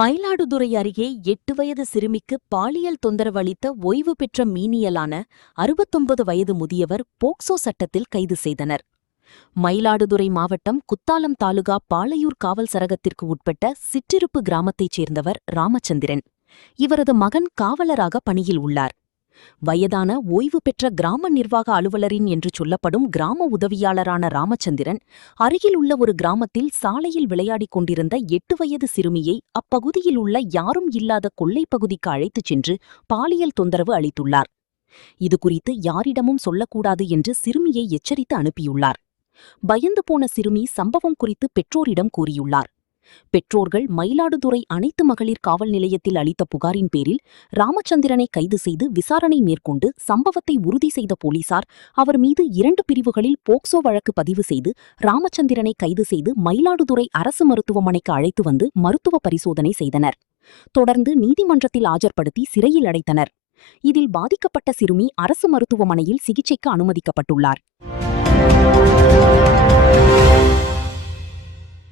மயிலாடுதுறை அருகே 8 வயது சிறுமிக்கு பாலியல் தொந்தரவு அளித்த ஓய்வு பெற்ற மீனியலான 69 வயது முதியவர் போக்சோ சட்டத்தில் கைது செய்தனர். மயிலாடுதுறை மாவட்டம் குத்தாலம் தாலுகா பாளையூர் காவல் சரகத்திற்கு உட்பட்ட சிற்றிருப்பு கிராமத்தைச் சேர்ந்தவர் ராமச்சந்திரன். இவரது மகன் காவலராக பணியில் உள்ளார். வயதான ஓய்வு பெற்ற கிராம நிர்வாக அலுவலரின் என்று சொல்லப்படும் கிராம உதவியாளரான ராமச்சந்திரன் அருகில் உள்ள ஒரு கிராமத்தில் சாலையில் விளையாடிக் கொண்டிருந்த 8 வயது சிறுமியை அப்பகுதியில் உள்ள யாரும் இல்லாத கொல்லைப் பகுதிக்கு அழைத்துச் சென்று பாலியல் தொந்தரவு அளித்துள்ளார். இதுகுறித்து யாரிடமும் சொல்லக்கூடாது என்று சிறுமியை எச்சரித்து அனுப்பியுள்ளார். பயந்து போன சிறுமி சம்பவம் குறித்து பெற்றோரிடம் கூறியுள்ளார். பெற்றோர்கள் மயிலாடுதுறை அனைத்து மகளிர் காவல் நிலையத்தில் அளித்த புகாரின் பேரில் ராமச்சந்திரனை கைது செய்து விசாரணை மேற்கொண்டு சம்பவத்தை உறுதி செய்த போலீசார் அவர் மீது 2 பிரிவுகளில் போக்சோ வழக்கு பதிவு செய்து ராமச்சந்திரனை கைது செய்து மயிலாடுதுறை அரசு மருத்துவமனைக்கு அழைத்து வந்து மருத்துவ பரிசோதனை செய்தனர். தொடர்ந்து நீதிமன்றத்தில் ஆஜர்படுத்தி சிறையில் அடைத்தனர். இதில் பாதிக்கப்பட்ட சிறுமி அரசு மருத்துவமனையில் சிகிச்சைக்கு அனுமதிக்கப்பட்டுள்ளார்.